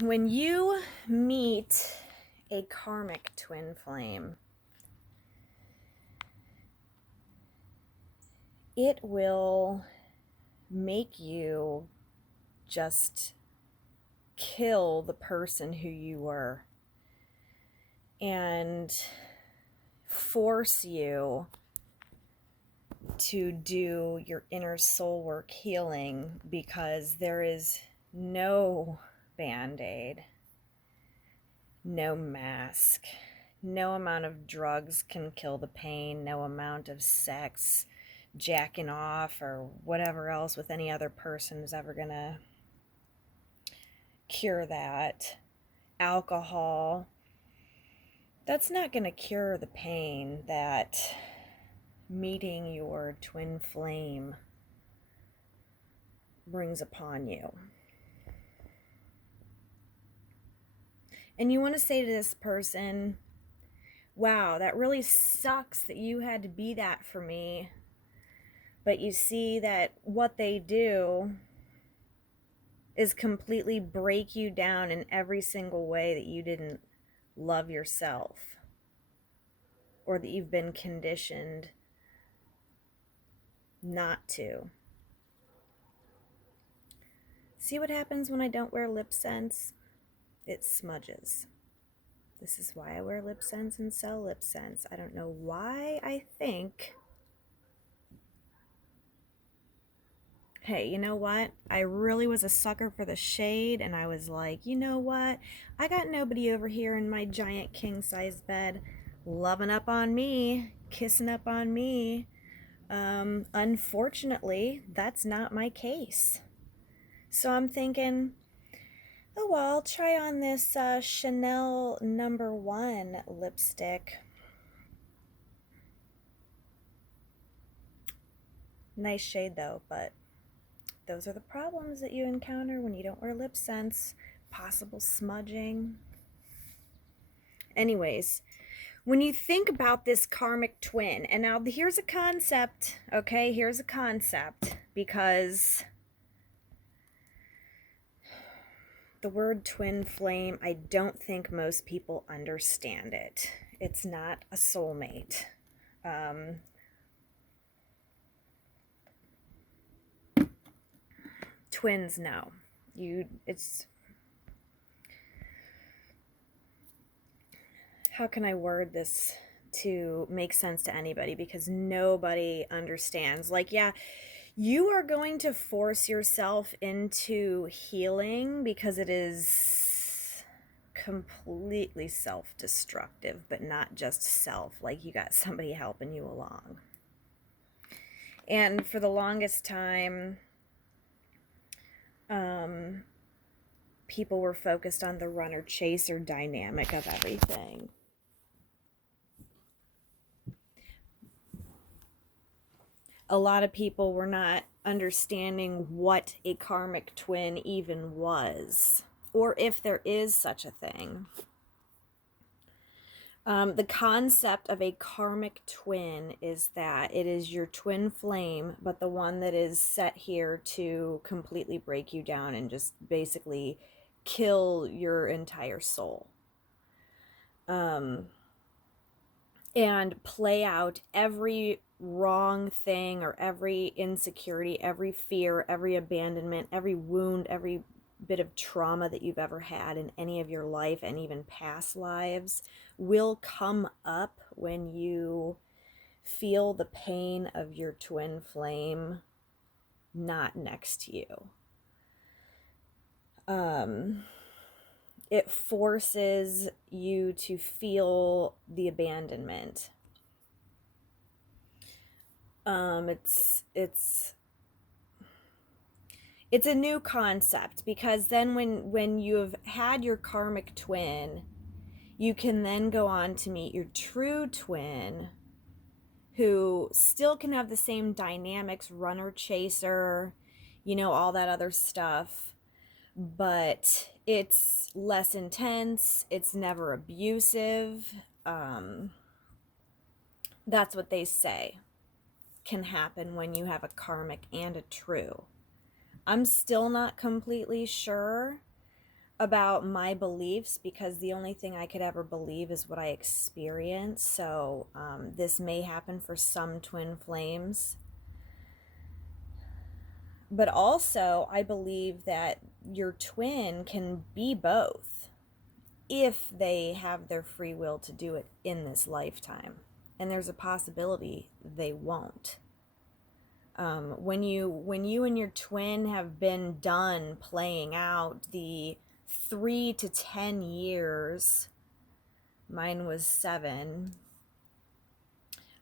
When you meet a karmic twin flame, it will make you just kill the person who you were and force you to do your inner soul work healing, because there is no band-aid, no mask, no amount of drugs can kill the pain, no amount of sex, jacking off, or whatever else with any other person is ever gonna cure that. Alcohol, that's not gonna cure the pain that meeting your twin flame brings upon you. And you want to say to this person, wow, that really sucks that you had to be that for me. But you see that what they do is completely break you down in every single way that you didn't love yourself, or that you've been conditioned not to. See what happens when I don't wear lip sense? It smudges. This is why I wear lip sense and sell lip sense. I don't know why I think, hey, you know what? I really was a sucker for the shade, and I was like, you know what? I got nobody over here in my giant king-size bed loving up on me, kissing up on me. Unfortunately, that's not my case. So I'm thinking, oh, well, I'll try on this Chanel No. 1 lipstick. Nice shade though, but those are the problems that you encounter when you don't wear lip sense. Possible smudging. Anyways, when you think about this karmic twin, and now here's a concept, okay? Here's a concept, because the word twin flame, I don't think most people understand it. It's not a soulmate. Twins, no. It's, how can I word this to make sense to anybody? Because nobody understands. Like, yeah, you are going to force yourself into healing because it is completely self-destructive, but not just self. Like, you got somebody helping you along. And for the longest time, people were focused on the runner-chaser dynamic of everything. A lot of people were not understanding what a karmic twin even was, or if there is such a thing. The concept of a karmic twin is that it is your twin flame, but the one that is set here to completely break you down and just basically kill your entire soul. And play out every wrong thing, or every insecurity, every fear, every abandonment, every wound, every bit of trauma that you've ever had in any of your life and even past lives will come up when you feel the pain of your twin flame not next to you. It forces you to feel the abandonment. It's a new concept, because then when you've had your karmic twin, you can then go on to meet your true twin, who still can have the same dynamics, runner chaser, you know, all that other stuff, but it's less intense, it's never abusive. That's what they say can happen when you have a karmic and a true. I'm still not completely sure. about my beliefs, because the only thing I could ever believe is what I experience. So this may happen for some twin flames. But also, I believe that your twin can be both if they have their free will to do it in this lifetime. And there's a possibility they won't. When you and your twin have been done playing out the 3 to 10 years, mine was 7,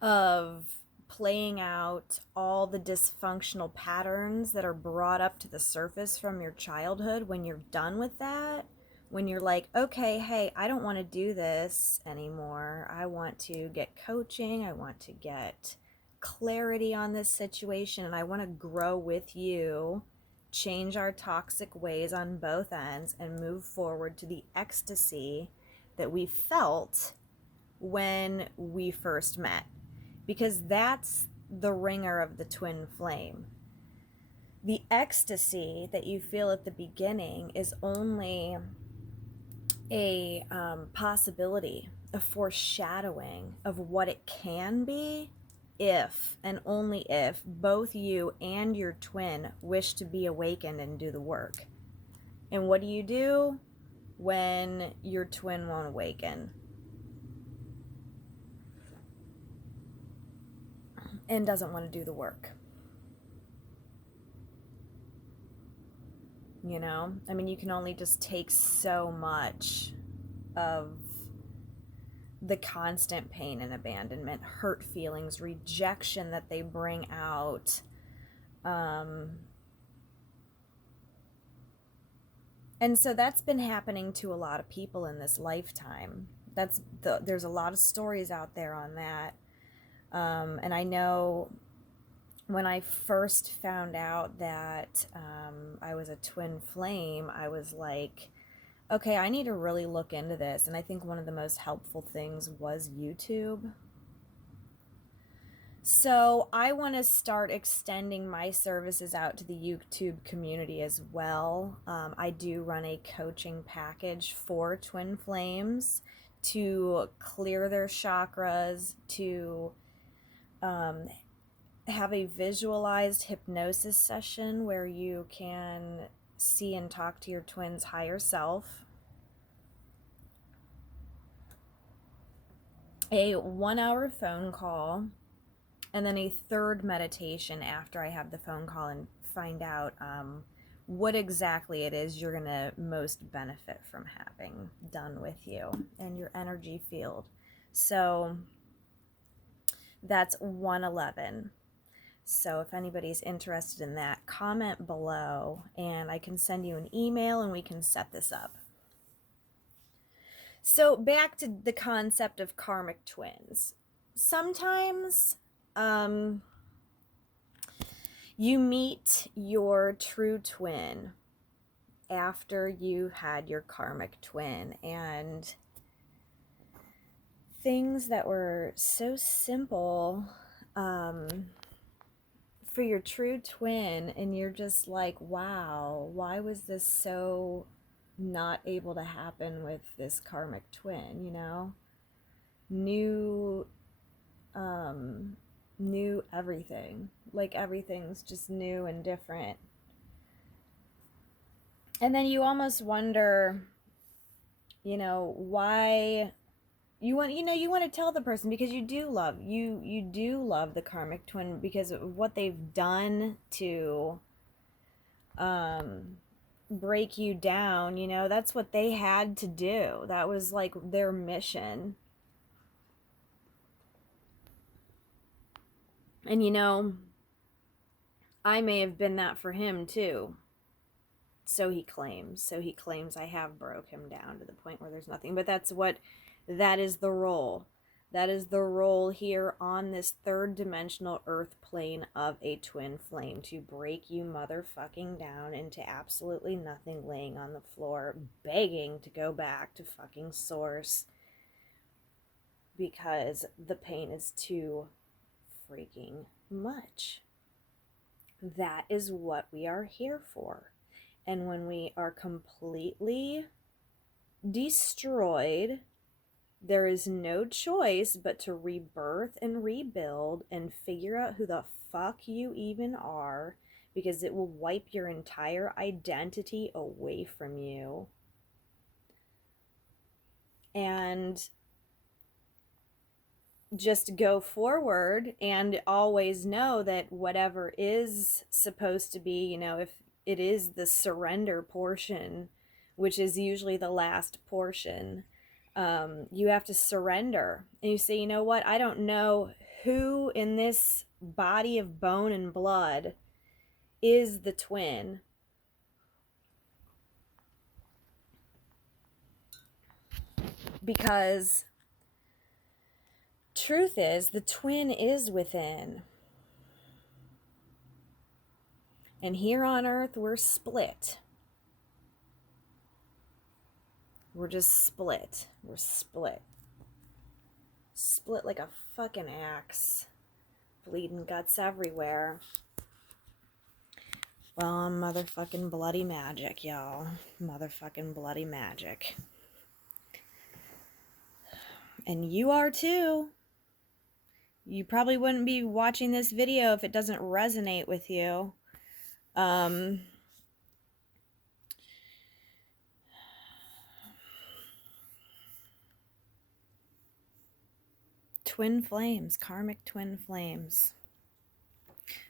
of playing out all the dysfunctional patterns that are brought up to the surface from your childhood, when you're done with that, when you're like, okay, hey, I don't want to do this anymore. I want to get coaching. I want to get clarity on this situation, and I want to grow with you, change our toxic ways on both ends, and move forward to the ecstasy that we felt when we first met. Because that's the ringer of the twin flame. The ecstasy that you feel at the beginning is only a possibility, a foreshadowing of what it can be if, and only if, both you and your twin wish to be awakened and do the work. And what do you do when your twin won't awaken and doesn't want to do the work? You know, I mean, you can only just take so much of the constant pain and abandonment, hurt feelings, rejection that they bring out. And so that's been happening to a lot of people in this lifetime. There's a lot of stories out there on that. And I know when I first found out that I was a twin flame, I was like, okay, I need to really look into this. And I think one of the most helpful things was YouTube. So I want to start extending my services out to the YouTube community as well. I do run a coaching package for twin flames to clear their chakras, to have a visualized hypnosis session where you can see and talk to your twin's higher self. A 1-hour phone call, and then a third meditation after I have the phone call and find out what exactly it is you're going to most benefit from having done with you and your energy field. So that's 111. So if anybody's interested in that, comment below and I can send you an email and we can set this up. So back to the concept of karmic twins. Sometimes you meet your true twin after you had your karmic twin, and things that were so simple for your true twin, and you're just like, wow, why was this so not able to happen with this karmic twin, you know? New everything. Like, everything's just new and different. And then you almost wonder, you know, why you want to tell the person, because you do love the karmic twin, because of what they've done to break you down. You know, that's what they had to do. That was like their mission. And you know, I may have been that for him too. So he claims I have broke him down to the point where there's nothing. But that is the role. That is the role here on this third dimensional earth plane of a twin flame, to break you motherfucking down into absolutely nothing, laying on the floor, begging to go back to fucking source because the pain is too freaking much. That is what we are here for. And when we are completely destroyed, there is no choice but to rebirth and rebuild and figure out who the fuck you even are, because it will wipe your entire identity away from you. And just go forward and always know that whatever is supposed to be, you know, if it is the surrender portion, which is usually the last portion, you have to surrender. And you say, you know what? I don't know who in this body of bone and blood is the twin. Because truth is, the twin is within. And here on earth, we're split. We're just split. We're split. Split like a fucking axe. Bleeding guts everywhere. Well, motherfucking bloody magic, y'all. Motherfucking bloody magic. And you are too. You probably wouldn't be watching this video if it doesn't resonate with you. Twin flames, karmic twin flames.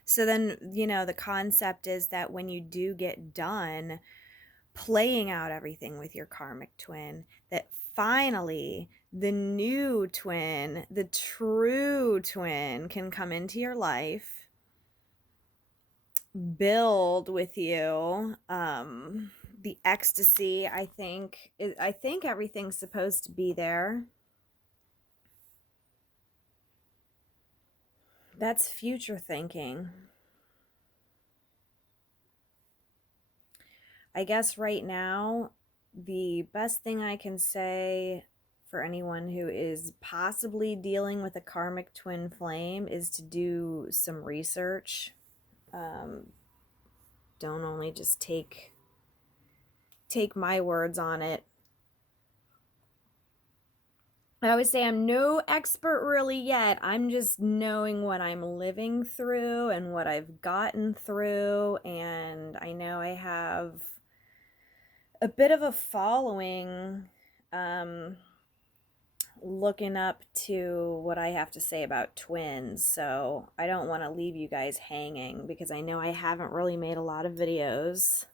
So then, you know, the concept is that when you do get done playing out everything with your karmic twin, that finally the new twin, the true twin, can come into your life, build with you. The ecstasy, I think everything's supposed to be there. That's future thinking. I guess right now, the best thing I can say for anyone who is possibly dealing with a karmic twin flame is to do some research. Don't only just take my words on it. I always say I'm no expert really yet. I'm just knowing what I'm living through and what I've gotten through. And I know I have a bit of a following, looking up to what I have to say about twins. So I don't want to leave you guys hanging, because I know I haven't really made a lot of videos.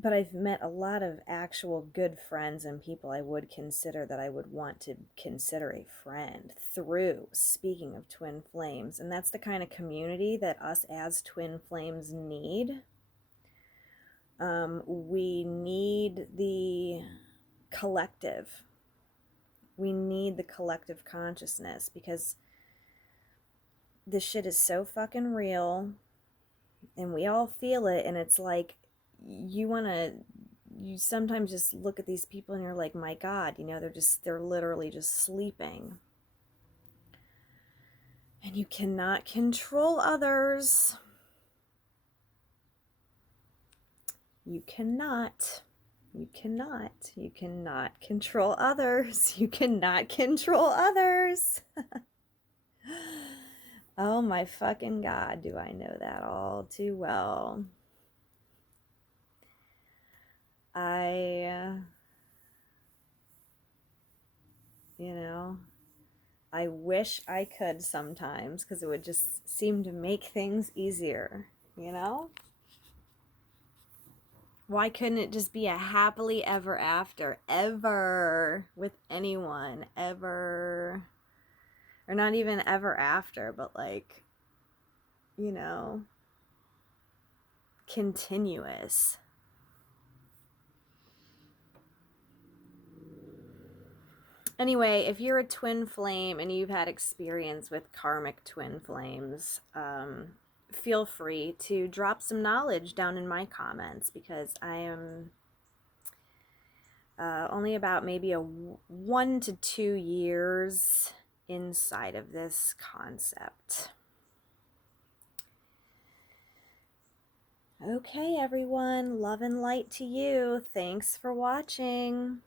But I've met a lot of actual good friends and people I would consider, that I would want to consider a friend, through speaking of twin flames. And that's the kind of community that us as twin flames need. We need the collective. We need the collective consciousness, because this shit is so fucking real and we all feel it. And it's like, you sometimes just look at these people and you're like, my God, you know, they're literally just sleeping. And you cannot control others. You cannot control others. You cannot control others. Oh my fucking God, do I know that all too well. I wish I could sometimes, because it would just seem to make things easier, you know? Why couldn't it just be a happily ever after, ever, with anyone, ever? Or not even ever after, but like, you know, continuous. Anyway, if you're a twin flame and you've had experience with karmic twin flames, feel free to drop some knowledge down in my comments, because I am only about maybe 1 to 2 years inside of this concept. Okay, everyone, love and light to you. Thanks for watching.